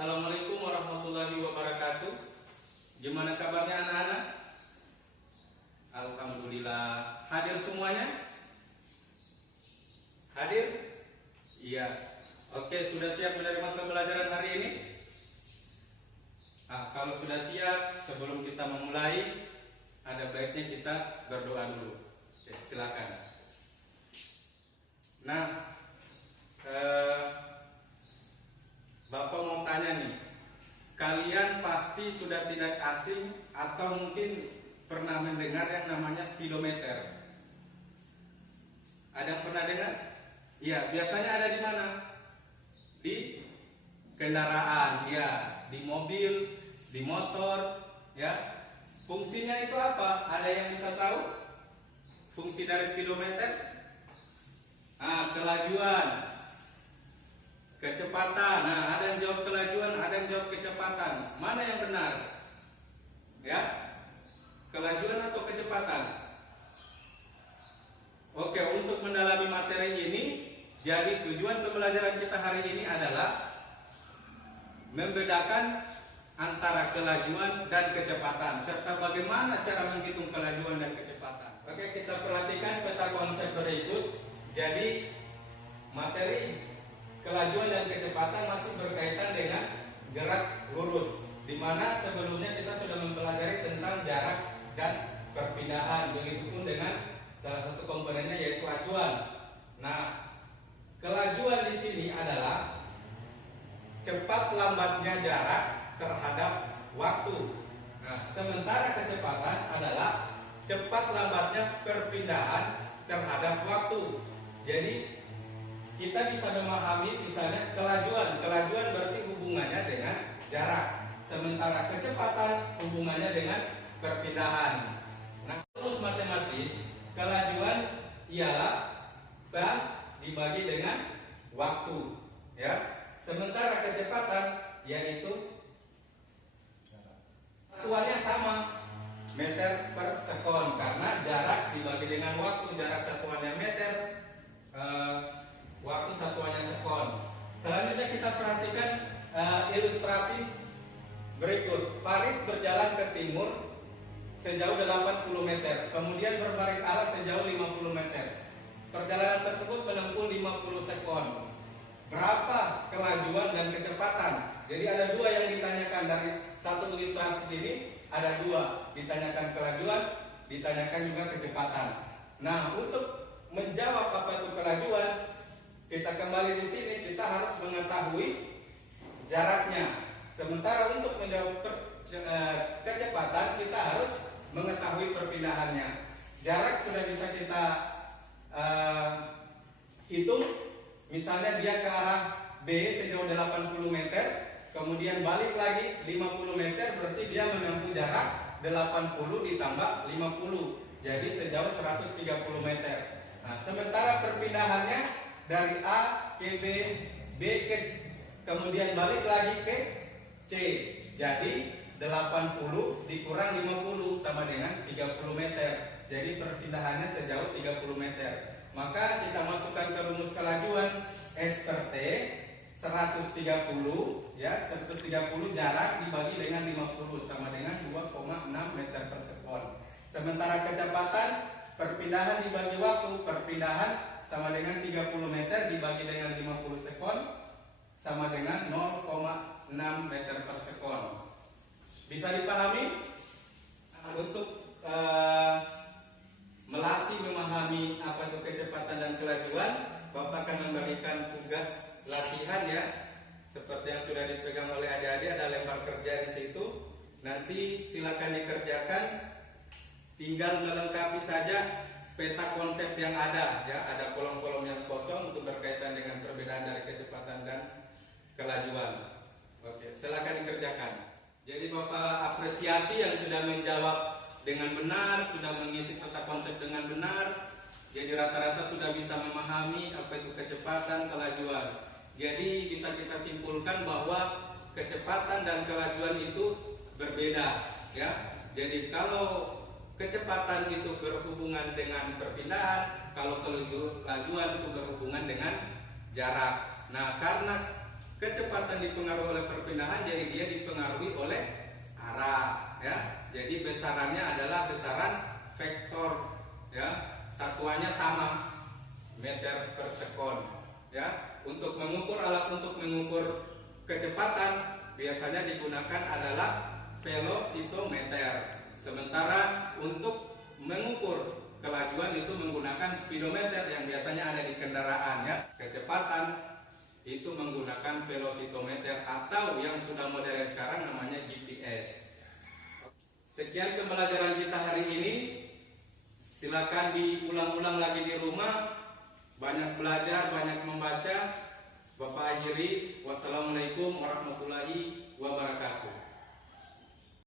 Assalamualaikum warahmatullahi wabarakatuh. Gimana kabarnya anak-anak? Alhamdulillah. Hadir semuanya? Hadir? Iya. Oke, sudah siap menerima pembelajaran hari ini? Kalau sudah siap, sebelum kita memulai, ada baiknya kita berdoa dulu. Oke, silakan. Nah, Bapak mau tanya nih, kalian pasti sudah tidak asing atau mungkin pernah mendengar yang namanya speedometer. Ada yang pernah dengar? Iya, biasanya ada di mana? Di kendaraan, ya, di mobil, di motor, ya. Fungsinya itu apa? Ada yang bisa tahu? Fungsi dari speedometer? Kelajuan, kecepatan. Ada yang jawab kelajuan, ada yang jawab kecepatan. Mana yang benar? Ya, kelajuan atau kecepatan? Oke, untuk mendalami materi ini, jadi tujuan pembelajaran kita hari ini adalah membedakan antara kelajuan dan kecepatan, serta bagaimana cara menghitung kelajuan dan kecepatan. Oke, kita perhatikan peta konsep berikut. Jadi, materi kelajuan dan kecepatan masih berkaitan dengan gerak lurus, di mana sebelumnya kita sudah mempelajari tentang jarak dan perpindahan. Begitupun dengan salah satu komponennya yaitu acuan. Nah, kelajuan di sini adalah cepat lambatnya jarak terhadap waktu. Nah, sementara kecepatan adalah cepat lambatnya perpindahan terhadap waktu. Jadi kita bisa memahami misalnya kelajuan berarti hubungannya dengan jarak, sementara kecepatan hubungannya dengan perpindahan. Nah, rumus matematis, kelajuan ialah dibagi dengan waktu, ya. Sementara kecepatan yaitu satuannya sama, meter per sekon, karena jarak dibagi dengan waktu, jarak satuannya meter, waktu satuannya sekon. Selanjutnya kita perhatikan ilustrasi berikut. Farid berjalan ke timur sejauh 80 meter, kemudian berbalik arah sejauh 50 meter. Perjalanan tersebut menempuh 50 sekon. Berapa kelajuan dan kecepatan? Jadi ada dua yang ditanyakan dari satu ilustrasi sini, ada dua, ditanyakan kelajuan, ditanyakan juga kecepatan. Nah, untuk menjawab apa itu kelajuan, kita kembali di sini, kita harus mengetahui jaraknya. Sementara untuk menjawab kecepatan, kita harus mengetahui perpindahannya. Jarak sudah bisa kita hitung. Misalnya dia ke arah B sejauh 80 meter, kemudian balik lagi 50 meter, berarti dia menempuh jarak 80 ditambah 50, jadi sejauh 130 meter. Nah, sementara perpindahannya dari A ke B, B ke kemudian balik lagi ke C. Jadi 80 dikurang 50 sama dengan 30 meter. Jadi perpindahannya sejauh 30 meter. Maka kita masukkan ke rumus kelajuan, S per T 130, ya, 130 jarak dibagi dengan 50 sama dengan 2,6 meter per sekon. Sementara kecepatan, perpindahan dibagi waktu, perpindahan sama dengan 30 meter dibagi dengan 50 sekon sama dengan 0,6 meter per sekon. Bisa dipahami? Untuk melatih memahami apa itu kecepatan dan kelajuan, Bapak akan memberikan tugas latihan, ya, seperti yang sudah dipegang oleh adik-adik, ada lembar kerja di situ. Nanti silakan dikerjakan, tinggal melengkapi saja peta konsep yang ada, ya, ada kolom-kolom yang kosong untuk berkaitan dengan perbedaan dari kecepatan dan kelajuan. Oke, silakan dikerjakan. Jadi Bapak apresiasi yang sudah menjawab dengan benar, sudah mengisi peta konsep dengan benar. Jadi rata-rata sudah bisa memahami apa itu kecepatan, kelajuan. Jadi bisa kita simpulkan bahwa kecepatan dan kelajuan itu berbeda, ya. Jadi kalau kecepatan itu berhubungan dengan perpindahan, kalau kelajuan itu berhubungan dengan jarak. Nah, karena kecepatan dipengaruhi oleh perpindahan, jadi dia dipengaruhi oleh arah, ya. Jadi besarannya adalah besaran vektor, ya. Satuannya sama, meter per sekon, ya. Untuk mengukur, alat untuk mengukur kecepatan biasanya digunakan adalah velocitometer. Sementara untuk mengukur kelajuan itu menggunakan speedometer yang biasanya ada di kendaraan, ya. Kecepatan itu menggunakan velocitometer atau yang sudah modern sekarang namanya GPS. Sekian pembelajaran kita hari ini. Silakan diulang-ulang lagi di rumah. Banyak belajar, banyak membaca. Bapak Ajri, wassalamualaikum warahmatullahi wabarakatuh.